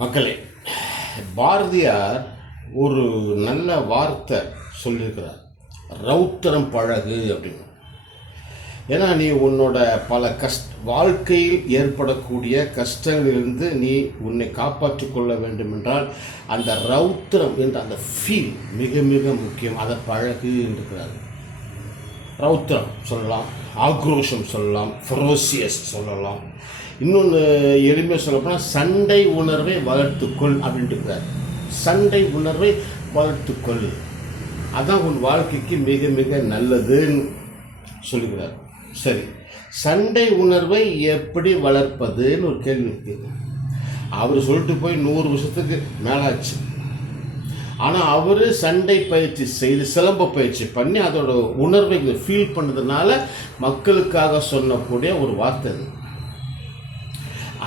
மக்களே, பாரதியார் ஒரு நல்ல வார்த்தை சொல்லியிருக்கிறார். ரௌத்திரம் பழகு அப்படின்னு. ஏன்னா நீ உன்னோட பல வாழ்க்கையில் ஏற்படக்கூடிய கஷ்டங்களிலிருந்து நீ உன்னை காப்பாற்றிக் கொள்ள வேண்டும் என்றால் அந்த ரௌத்திரம் என்ற அந்த ஃபீல் மிக மிக முக்கியம். அதை பழகு இருக்கிறார். ரௌத்திரம் சொல்லலாம், ஆக்ரோஷம் சொல்லலாம், ஃபெரோசியஸ் சொல்லலாம். இன்னொன்று எளிமையாக சொல்லப்போனால் சண்டை உணர்வை வளர்த்துக்கொள் அப்படின்ட்டு இருக்கிறார். சண்டை உணர்வை வளர்த்துக்கொள், அதான் உன் வாழ்க்கைக்கு மிக மிக நல்லதுன்னு சொல்லுகிறார். சரி, சண்டை உணர்வை எப்படி வளர்ப்பதுன்னு ஒரு கேள்வி இருக்குது. அவர் சொல்லிட்டு போய் 100 வருஷத்துக்கு மேலாச்சு. ஆனால் அவர் சண்டை பயிற்சி செய்து சிலம்ப பயிற்சி பண்ணி அதோட உணர்வை ஃபீல் பண்ணதுனால மக்களுக்காக சொன்னக்கூடிய ஒரு வார்த்தை அது.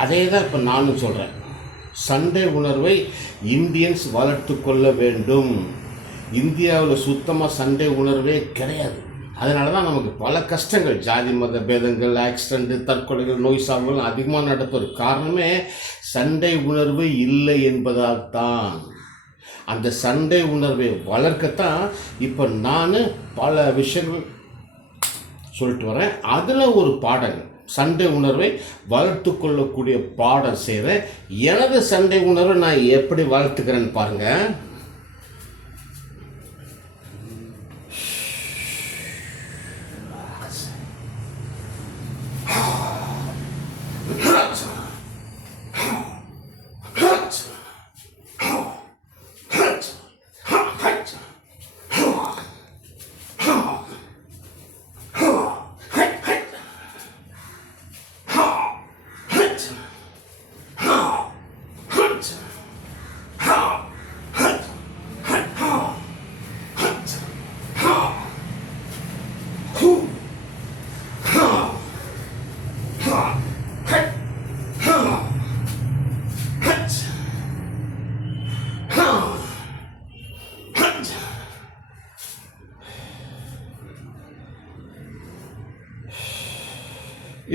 அதே தான் இப்போ நானும் சொல்கிறேன். சண்டை உணர்வை இந்தியன்ஸ் வளர்த்து கொள்ள வேண்டும். இந்தியாவில் சுத்தமாக சண்டை உணர்வே கிடையாது. அதனால தான் நமக்கு பல கஷ்டங்கள், ஜாதி மத பேதங்கள், ஆக்சிடெண்ட்டு, தற்கொலைகள், நோய் சாவுகள் அதிகமாக நடப்பது காரணமே சண்டை உணர்வு இல்லை என்பதால் தான். அந்த சண்டை உணர்வை வளர்க்கத்தான் இப்போ நான் பல விஷயங்கள் சொல்லிட்டு வரேன். அதில் ஒரு பாடங்கள் சண்டை உணர்வை வளர்த்து கொள்ளக்கூடிய பாடம் செய்கிறேன். எனது சண்டை உணர்வை நான் எப்படி வளர்த்துக்கிறேன்னு பாருங்கள்.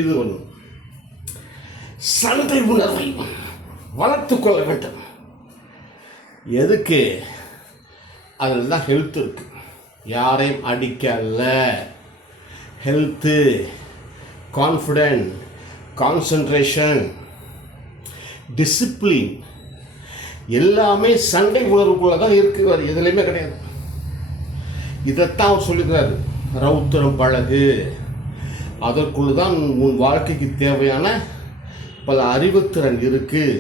இது ஒன்று. சண்டை உணர்வை வளர்த்து கொள்ள வேண்டும். எதுக்கு? அதில் தான் ஹெல்த் இருக்கு. யாரையும் அடிக்கல. ஹெல்த்து, கான்ஃபிடென்ட், கான்சன்ட்ரேஷன், டிசிப்ளின் எல்லாமே சண்டை உணர்வுக்குள்ளே தான் இருக்குது. அது எதுலேயுமே கிடையாது. இதைத்தான் அவர் சொல்லிக்கிறாரு. ரௌத்திரம் பழகு. அதற்குள்ளே தான் உன் வாழ்க்கைக்கு தேவையான பல அறிவுத்திறன் இருக்குது.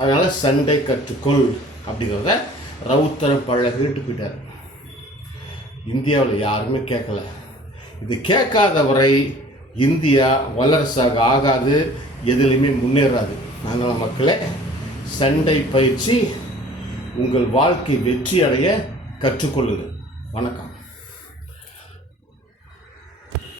அதனால் சண்டை கற்றுக்கொள் அப்படிங்கிறத ரௌத்திரம் பழகுட்டு போயிட்டார். இந்தியாவில் யாருமே கேட்கல. இது கேட்காத வரை இந்தியா வல்லரசாக ஆகாது, எதுலேயுமே முன்னேறாது. அதனால் மக்களே, சண்டை பயிற்சி உங்கள் வாழ்க்கை வெற்றி அடைய கற்றுக்கொள்ளுங்கள். வணக்கம்.